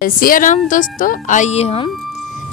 सिया राम दोस्तों, आइए हम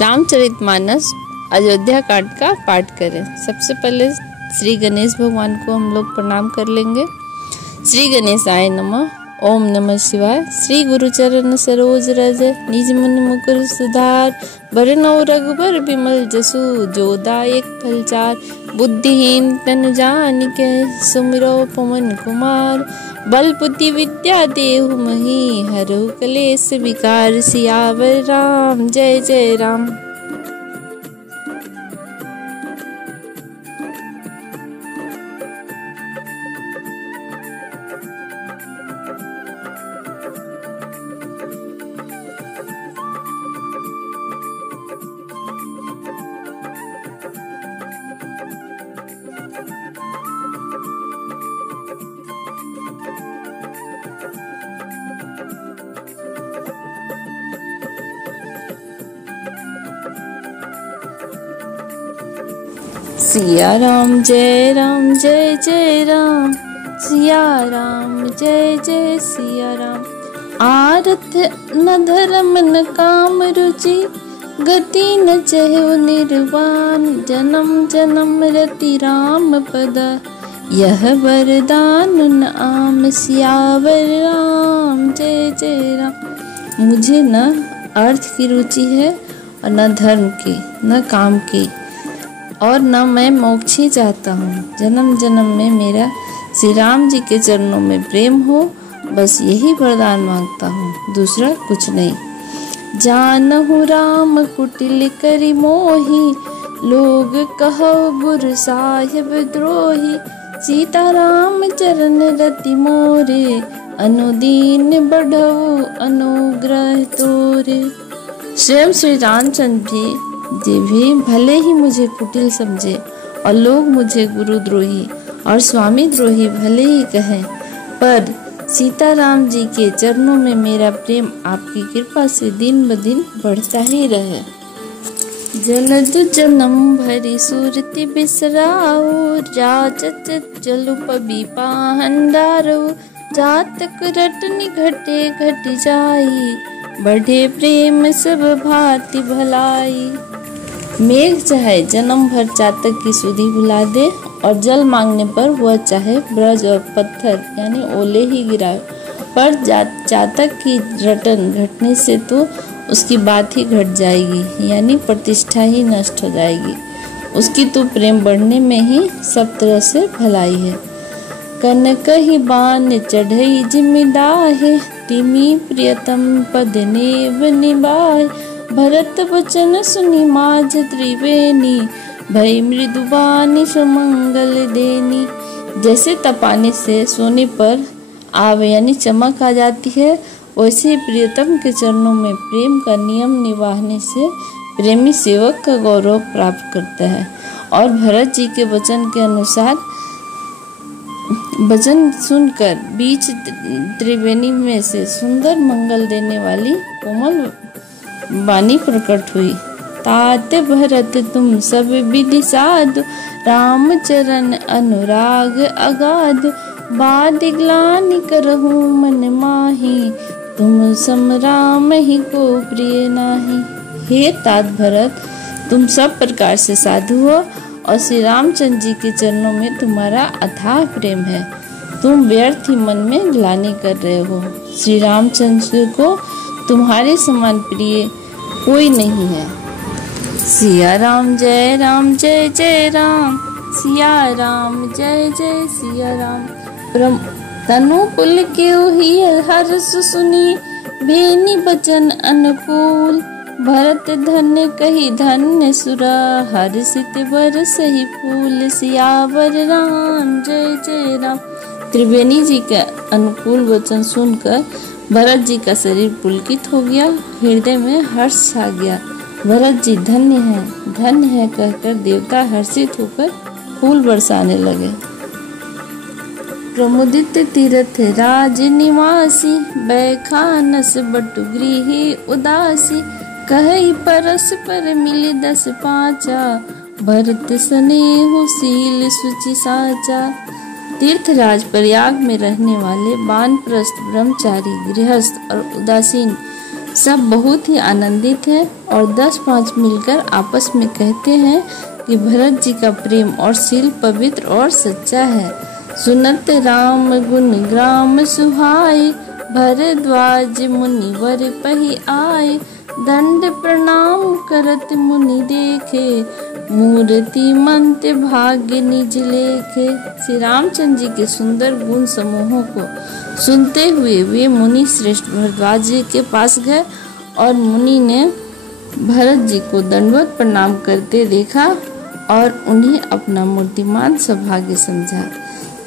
रामचरितमानस अयोध्या कांड का पाठ करें। सबसे पहले श्री गणेश भगवान को हम लोग प्रणाम कर लेंगे। श्री गणेशाय नमः। ओम नमः शिवाय। श्री गुरुचरण सरोज रज निज मुनि मुकुर सुधार, बरनौ रघुबर बिमल जसु जो दायक फलचार। बुद्धिहीन तनु जानिके सुमिरो पवन कुमार, बल बुद्धि विद्या देहु मही हरहु कलेश विकार। सियावर राम जय जय राम। सिया राम जय जय राम। सिया राम जय जय सिया राम। आरथ न धर्म न काम रुचि, गति न चहु निर्वाण। जन्म जन्म रति राम पद, यह वरदान न आम। सियावर राम जय जय राम। मुझे न अर्थ की रुचि है और न धर्म की, न काम की, और न मैं मोक्ष ही चाहता हूँ। जन्म जन्म में मेरा श्री राम जी के चरणों में प्रेम हो, बस यही वरदान मांगता हूँ, दूसरा कुछ नहीं। जानहु राम कुटिल करि मोहि, लोग कहो गुरु साहिब द्रोही। सीता राम चरण रति मोरे, अनुदीन बढ़ऊ अनुग्रह तोरे। स्वयं श्री रामचंद्र जी भी भले ही मुझे कुटिल समझे और लोग मुझे गुरुद्रोही और स्वामी द्रोही भले ही कहें, पर सीताराम जी के चरणों में मेरा प्रेम आपकी कृपा से दिन ब दिन बढ़ता ही रहे। जलद जन्म भरी सूरति बिसराओ, जाचत जलु पबी पाहंडारो। जातक रटनि घटे घट जाई, बढ़े प्रेम सब भांति भलाई। मेघ चाहे जन्म भर चातक की सुधि भुला दे, और जल मांगने पर वह चाहे ब्रज और पत्थर यानी ओले ही गिराए, पर चातक की रटन घटने से तो उसकी बात ही घट जाएगी, यानी प्रतिष्ठा ही नष्ट हो जाएगी। उसकी तो प्रेम बढ़ने में ही सब तरह से भलाई है। कनक ही बान चढ़ई जिम्मेदाहे, तिमी प्रियतम पद नेव निभाए। भरत वचन सुनि माझ त्रिवेणी, भई मृदुबानी सुमंगल देनी। जैसे तपाने से सोने पर आव यानी चमक आ जाती है, वैसे ही प्रियतम के चरणों में प्रेम का नियम निभाने से प्रेमी सेवक का गौरव प्राप्त करता है। और भरत जी के वचन के अनुसार भजन सुनकर बीच त्रिवेणी में से सुंदर मंगल देने वाली कोमल वाणी प्रकट हुई। तात भरत तुम सब विधि साधु, राम चरण अनुराग अगाध। बाद ग्लानि करहु मन माही, तुम सम राम ही को प्रिय नाही। हे तात भरत, तुम सब प्रकार से साधु हो और श्री रामचंद्र जी के चरणों में तुम्हारा अथाह प्रेम है। तुम व्यर्थ ही मन में ग्लानि कर रहे हो। श्री रामचंद्र को तुम्हारे समान प्रिय कोई नहीं है। सिया राम जय जय राम। सिया राम जय जय सिया राम। तनु पुल के हर्ष सुनी, बेनी बचन अनुकूल। भरत धन्य कही धन्य सुरा, हर्षित बरस ही फूल। सियावर राम जय जय राम। त्रिवेणी जी के अनुकूल वचन सुनकर भरत जी का शरीर पुलकित हो गया, हृदय में हर्ष छा गया। भरत जी धन्य है कहकर देवता हर्षित होकर फूल बरसाने लगे। प्रमुदित तीर्थ राज निवासी, बैखानस बटु गृह उदासी। कहि परस्पर मिले 10 पाँचा, भरत स्नेहु शील सुचि साचा। तीर्थराज प्रयाग में रहने वाले वानप्रस्थ ब्रह्मचारी गृहस्थ और उदासीन सब बहुत ही आनंदित हैं और 10-5 मिलकर आपस में कहते हैं कि भरत जी का प्रेम और शील पवित्र और सच्चा है। सुनत राम गुण ग्राम सुहाई, भरद्वाज मुनिवर पही आए। दंड प्रणाम करत मुनि देखे, मूर्ति मंत्र भाग्य निज लेखे। श्री रामचंद्र जी के सुंदर गुण समूहों को सुनते हुए वे मुनि श्रेष्ठ भरद्वाज जी के पास गए और मुनि ने भरत जी को दंडवत प्रणाम करते देखा और उन्हें अपना मूर्तिमान सौभाग्य समझा।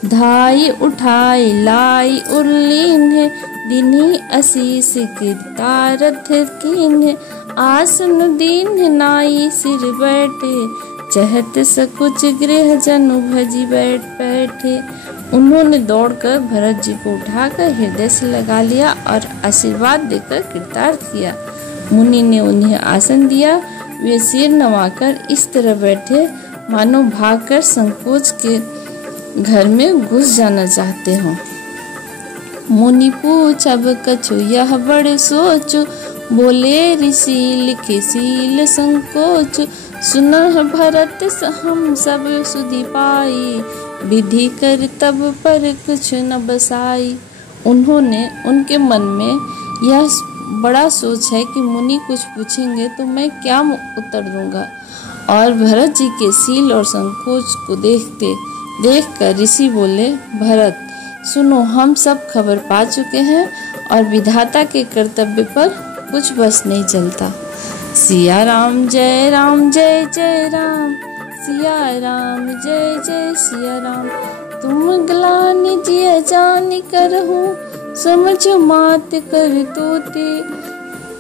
धाई उठाई लाई उर्लीन है, दिनी आशीष कीर्तारथ कीन। आसन दीन नाई सिर बैठे, चहत सकुच गृह जनु भजी बैठे। उन्होंने दौड़कर भरत जी को उठाकर हृदय से लगा लिया और आशीर्वाद देकर कृतार्थ किया। मुनि ने उन्हें आसन दिया। वे सिर नवाकर इस तरह बैठे मानो भागकर संकोच के घर में घुस जाना चाहते हो। मुनि पूछ अब कछु यह बड़े सोचो, बोले ऋषि लिखे शील संकोच। सुनह भरत हम सब सुधि पाई, विधि कर तब पर कुछ न बसाई। उन्होंने उनके मन में यह बड़ा सोच है कि मुनि कुछ पूछेंगे तो मैं क्या उत्तर दूंगा। और भरत जी के शील और संकोच को देखकर ऋषि बोले, भरत सुनो, हम सब खबर पा चुके हैं और विधाता के कर्तव्य पर कुछ बस नहीं चलता। सिया राम जय जय राम, सिया राम जय जय सिया राम। तुम ग्लानि जिय जानि करहु, समझ मात कर तोते।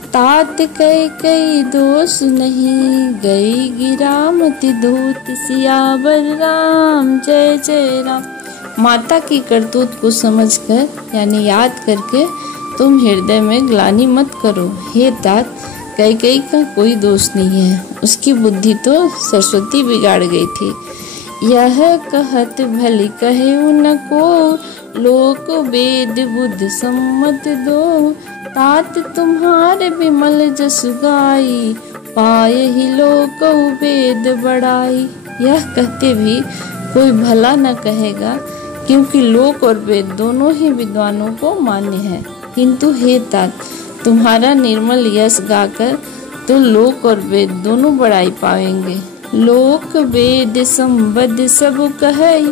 तात कई दोष नहीं, गई गिरामति दूत। सियावर राम जय जय राम। माता की करतूत को समझकर यानी याद करके तुम हृदय में ग्लानि मत करो। हे तात, कई का कोई दोष नहीं है, उसकी बुद्धि तो सरस्वती बिगाड़ गई थी। यह कहत भली कहे उनको, लोक वेद बुद्ध सम्मत दो। तात तुम्हारे विमल जसु गाई, पाए ही लोक वेद बढ़ाई। यह कहते भी कोई भला न कहेगा, क्योंकि लोक और वेद दोनों ही विद्वानों को मान्य है। किंतु हे तात, तुम्हारा निर्मल यश गाकर तो लोक और वेद दोनों बढ़ाई पाएंगे। लोक वेद संबद सब कहई,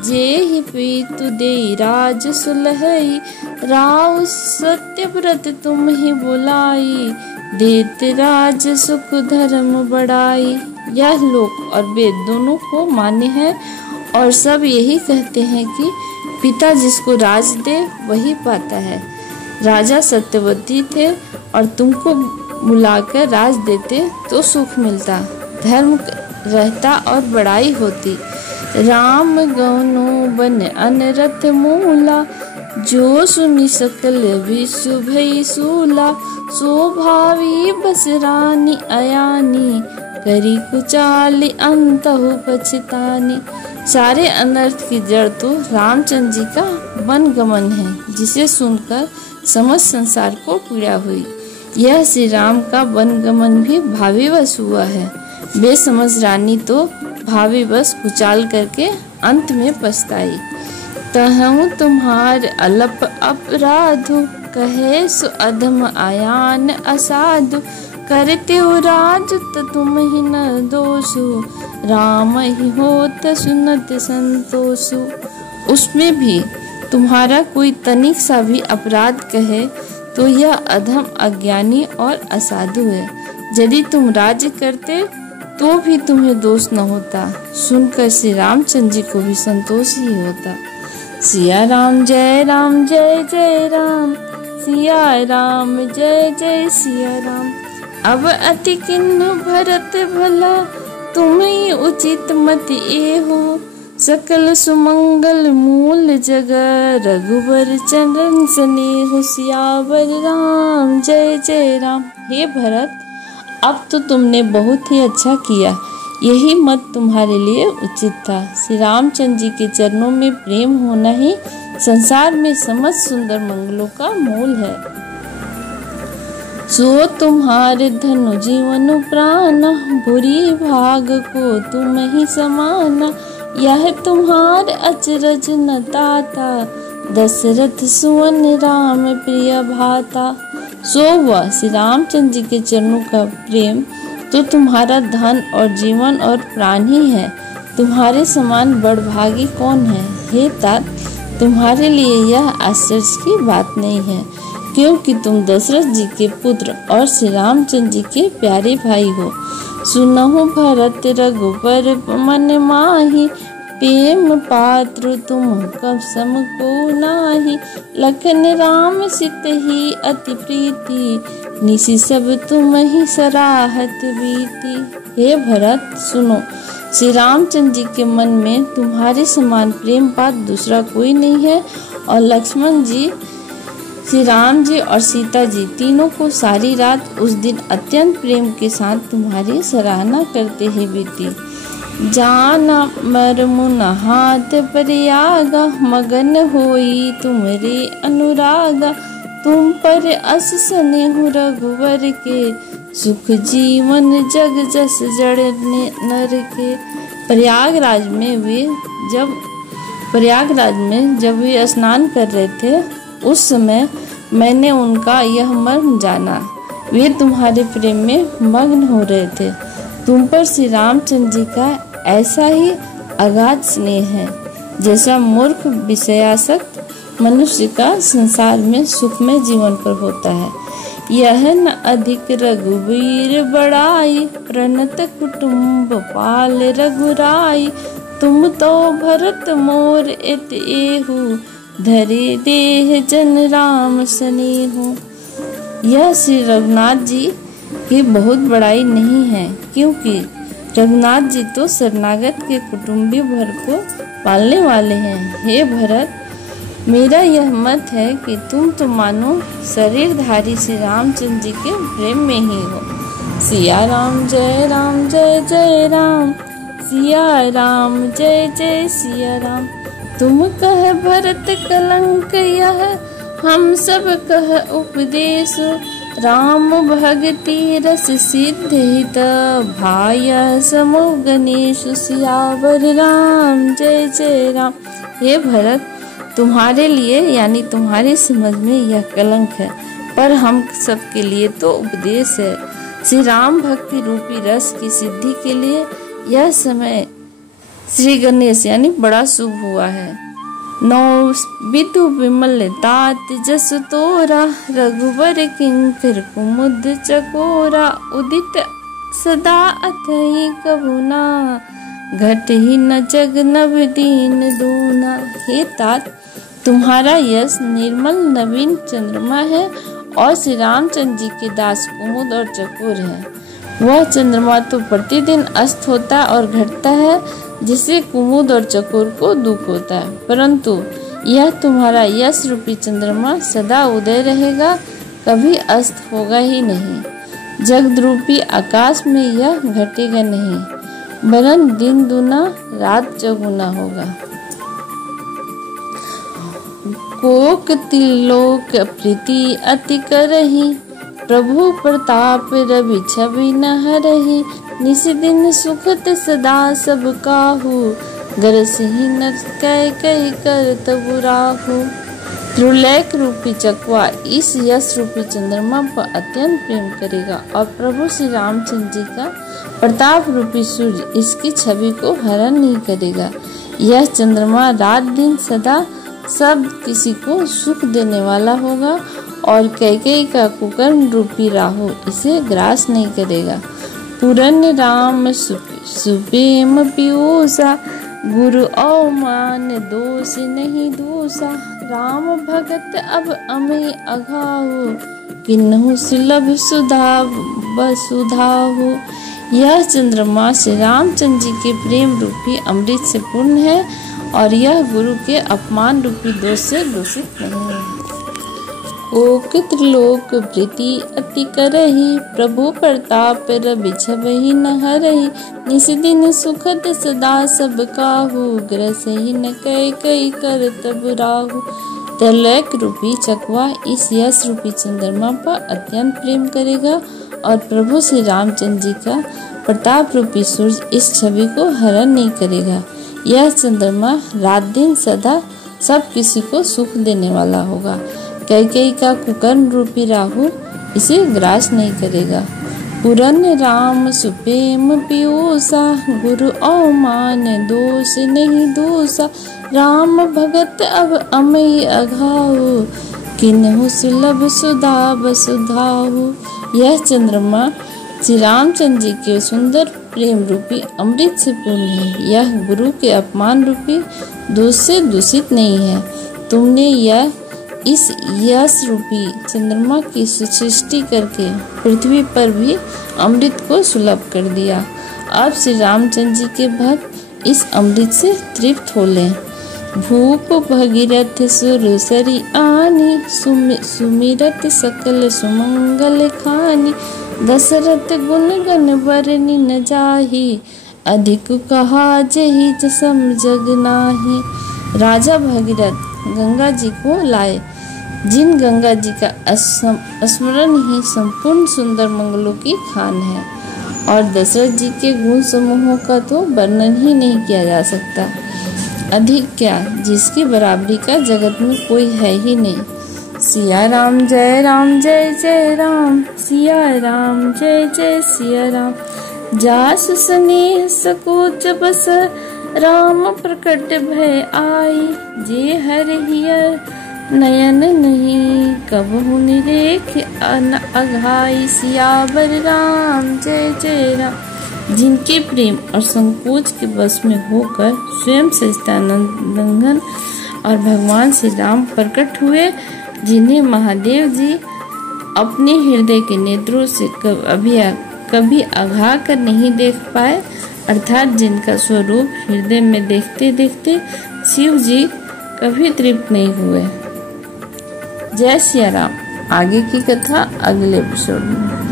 जे ही प्रीतु देई राज सुलहई। राव सत्यव्रत तुम ही बुलाई, देत राज सुख धर्म बढ़ाई। यह लोक और वेद दोनों को मान्य है और सब यही कहते हैं कि पिता जिसको राज दे वही पाता है। राजा सत्यवती थे और तुमको बुलाकर राज देते तो सुख मिलता, धर्म रहता और बड़ाई होती। राम गौनो बन अनरथ मूला, जो सुनि सकल विश्व भई सूला। स्वभावी बस रानी अयानी, करी कुचाली अंतहु पछतानी। सारे अनर्थ की जड़ तो रामचंद्र जी का वन गमन है, जिसे सुनकर समस्त संसार को पीड़ा हुई। यह श्री राम का वन गमन भी भावीवश हुआ है। बेसमझ रानी तो भावीवश कुचाल करके अंत में पछताई। तहु तुम्हार अलप अपराधु, कहे सु अधम आयान असाधु। करते हो राज तुम ही न दोषु, राम ही होत सुनत संतोषु। उसमें भी तुम्हारा कोई तनिक सा भी अपराध कहे तो यह अधम अज्ञानी और असाधु है। यदि तुम राज्य करते तो भी तुम्हें दोष न होता। सुनकर श्री रामचंद्र जी को भी संतोष ही होता। सिया राम जय जय राम, सिया राम जय जय सिया राम। अब अति किन्नु भरत भला, तुम ही उचित मति एहो। सकल सुमंगल मूल जगह, रघुबर चरण स्नेह। सियावर राम जय राम। हे भरत, अब तो तुमने बहुत ही अच्छा किया, यही मत तुम्हारे लिए उचित था। श्री रामचंद्र जी के चरणों में प्रेम होना ही संसार में समस्त सुंदर मंगलों का मूल है। सो तुम्हारे धनु जीवन प्राण, बुरी भाग को तुम ही समाना। यह तुम्हारे अचरज न ताता, दशरथ सुवन राम प्रिय भाता। सो वह श्री रामचंद्र जी के चरणों का प्रेम तो तुम्हारा धन और जीवन और प्राण ही है। तुम्हारे समान बड़भागी कौन है। हे तात, तुम्हारे लिए यह आश्चर्य की बात नहीं है, क्योंकि तुम दशरथ जी के पुत्र और श्री रामचंद्र जी के प्यारे भाई हो। सुनहु भरत रघुबर मन माही, प्रेम पात्र तुम कब सम को नाही। लखन राम सित ही अति प्रीति, निशि सब तुम ही सराहत बीती। हे भरत सुनो, श्री रामचंद्र जी के मन में तुम्हारे समान प्रेम पात्र दूसरा कोई नहीं है। और लक्ष्मण जी, श्री राम जी और सीता जी तीनों को सारी रात उस दिन अत्यंत प्रेम के साथ तुम्हारी सराहना करते ही बीती। जाना मरमुन हाथ परियागा, मगन होई तुम्हारे अनुरागा। तुम पर अस स्नेहु रघुवर के, सुख जीवन जग जस जड़ने नर के। प्रयागराज में जब वे स्नान कर रहे थे, उस समय मैंने उनका यह मर्म जाना। वे तुम्हारे प्रेम में मग्न हो रहे थे। तुम पर श्री रामचंद्र जी का ऐसा ही अगाध स्नेह है, जैसा मूर्ख विषयासक्त मनुष्य का संसार में सुखमय जीवन पर होता है। यह न अधिक रघुवीर बड़ाई, प्रणत कुटुम्ब पाल रघुराई। तुम तो भरत मोर एत एहु, धरे देह जन राम स्नेहु। यह श्री रघुनाथ जी की बहुत बड़ाई नहीं है, क्योंकि रघुनाथ जी तो शरणागत के कुटुंबी भर को पालने वाले हैं। हे भरत, मेरा यह मत है कि तुम तो मानो शरीरधारी श्री रामचंद्र जी के प्रेम में ही हो। सिया राम जय जय राम, सिया राम जय जय सिया राम। तुम कह भरत कलंक यह, हम सब कह उपदेश। राम भगति रस सिद्ध हित, भाय समो गणेश। सियावर राम जय राम। हे भरत, तुम्हारे लिए यानी तुम्हारी समझ में यह कलंक है, पर हम सबके लिए तो उपदेश है। श्री राम भक्ति रूपी रस की सिद्धि के लिए यह समय श्री गणेश यानी बड़ा शुभ हुआ है। नौ विदु विमल तात जस तोरा, रघुवर किंकर कुमुद चकोरा। उदित सदा अथई कबुना, घट ही न जग नव दीन दूना। हे तात, तुम्हारा यश निर्मल नवीन चंद्रमा है और श्री रामचंद्र जी के दास कुमुद और चकोर है। वह चंद्रमा तो प्रतिदिन अस्त होता और घटता है, जिससे कुमुद और चकोर को दुख होता है, परंतु यह तुम्हारा यश रूपी चंद्रमा सदा उदय रहेगा, कभी अस्त होगा ही नहीं। जगद्रूपी आकाश में यह घटेगा नहीं, वरन दिन दूना रात चौगुना होगा। कोक तिलोक प्रीति अति करही, प्रभु प्रताप रवि छवि न हरहि। निस दिन सुखत सदा सब काहू, गरसहि नर कै कै कर तबु राहु। त्रिलोक रूपी चकवा इस यश रूपी चंद्रमा पर अत्यंत प्रेम करेगा और प्रभु श्री रामचंद्र जी का प्रताप रूपी सूर्य इसकी छवि को हरण नहीं करेगा। यह चंद्रमा रात दिन सदा सब किसी को सुख देने वाला होगा और कैकेयी का कुकर्म रूपी राहु इसे ग्रास नहीं करेगा। पुरन राम सुप्रेम पीयूषा, गुरु अवमान दोष नहीं दूषा। राम भगत अब अमे अघाहु, किन्हु सुलभ सुधा वसुधाहु। यह चंद्रमा श्री रामचंद्र जी के प्रेम रूपी अमृत से पूर्ण है और यह गुरु के अपमान रूपी दोष से दूषित नहीं है। कोक त्रिलोक प्रीति अति करही, प्रभु प्रताप रवि छवि न हरहि। निस दिन सुखद सदा सब काहू, ग्रसहि न कै कै कर तब राहु। त्रैलोक्य रूपी चकवा इस यश रूपी चंद्रमा पर अत्यंत प्रेम करेगा और प्रभु श्री रामचंद्र जी का प्रताप रूपी सूर्य इस छवि को हरण नहीं करेगा। यह चंद्रमा रात दिन सदा सब किसी को सुख देने वाला होगा। कैकेयी का कुकर्म रूपी राहु इसे ग्रास नहीं करेगा। पुरन राम सुप्रेम पियूसा, गुरु अवमान दोष नहीं दोषा। राम भगत अब अमय अघाऊ, किन्हु सुलभ सुधा बसुधाऊ। यह चंद्रमा श्री रामचंद्र जी के सुंदर प्रेम रूपी अमृत से पूर्ण है। यह गुरु के अपमान रूपी दोष से दूषित नहीं है। तुमने इस यश रूपी चंद्रमा की सृष्टि करके पृथ्वी पर भी अमृत को सुलभ कर दिया। अब श्री रामचंद्र जी के भक्त इस अमृत से तृप्त हो लें। भूप भगीरथ सुर सरी आनी, सुमिरत सकल सुमंगल खानी। दशरथ गुण गण बरनि न जाहि, अधिक कहा जहि जसम जग नाही। राजा भगीरथ गंगा जी को लाए, जिन गंगा जी का स्मरण ही संपूर्ण सुंदर मंगलों की खान है। और दशरथ जी के गुण समूहों का तो वर्णन ही नहीं किया जा सकता। अधिक क्या, जिसकी बराबरी का जगत में कोई है ही नहीं। सिया राम जय जय राम, सिया राम जय जय सिया राम। जास स्नेह सकोच बस, राम प्रकट भय आई। जे हर हियर नयन नहीं, कबहु निरेख अघाई। सियावर राम जय जय राम। जिनके प्रेम और संकोच के वश में होकर स्वयं सच्चिदानंद और भगवान श्री राम प्रकट हुए, जिन्हें महादेव जी अपने हृदय के नेत्रों से कभी अघा कर नहीं देख पाए, अर्थात जिनका स्वरूप हृदय में देखते देखते शिव जी कभी तृप्त नहीं हुए। जय सिया राम। आगे की कथा अगले एपिसोड में।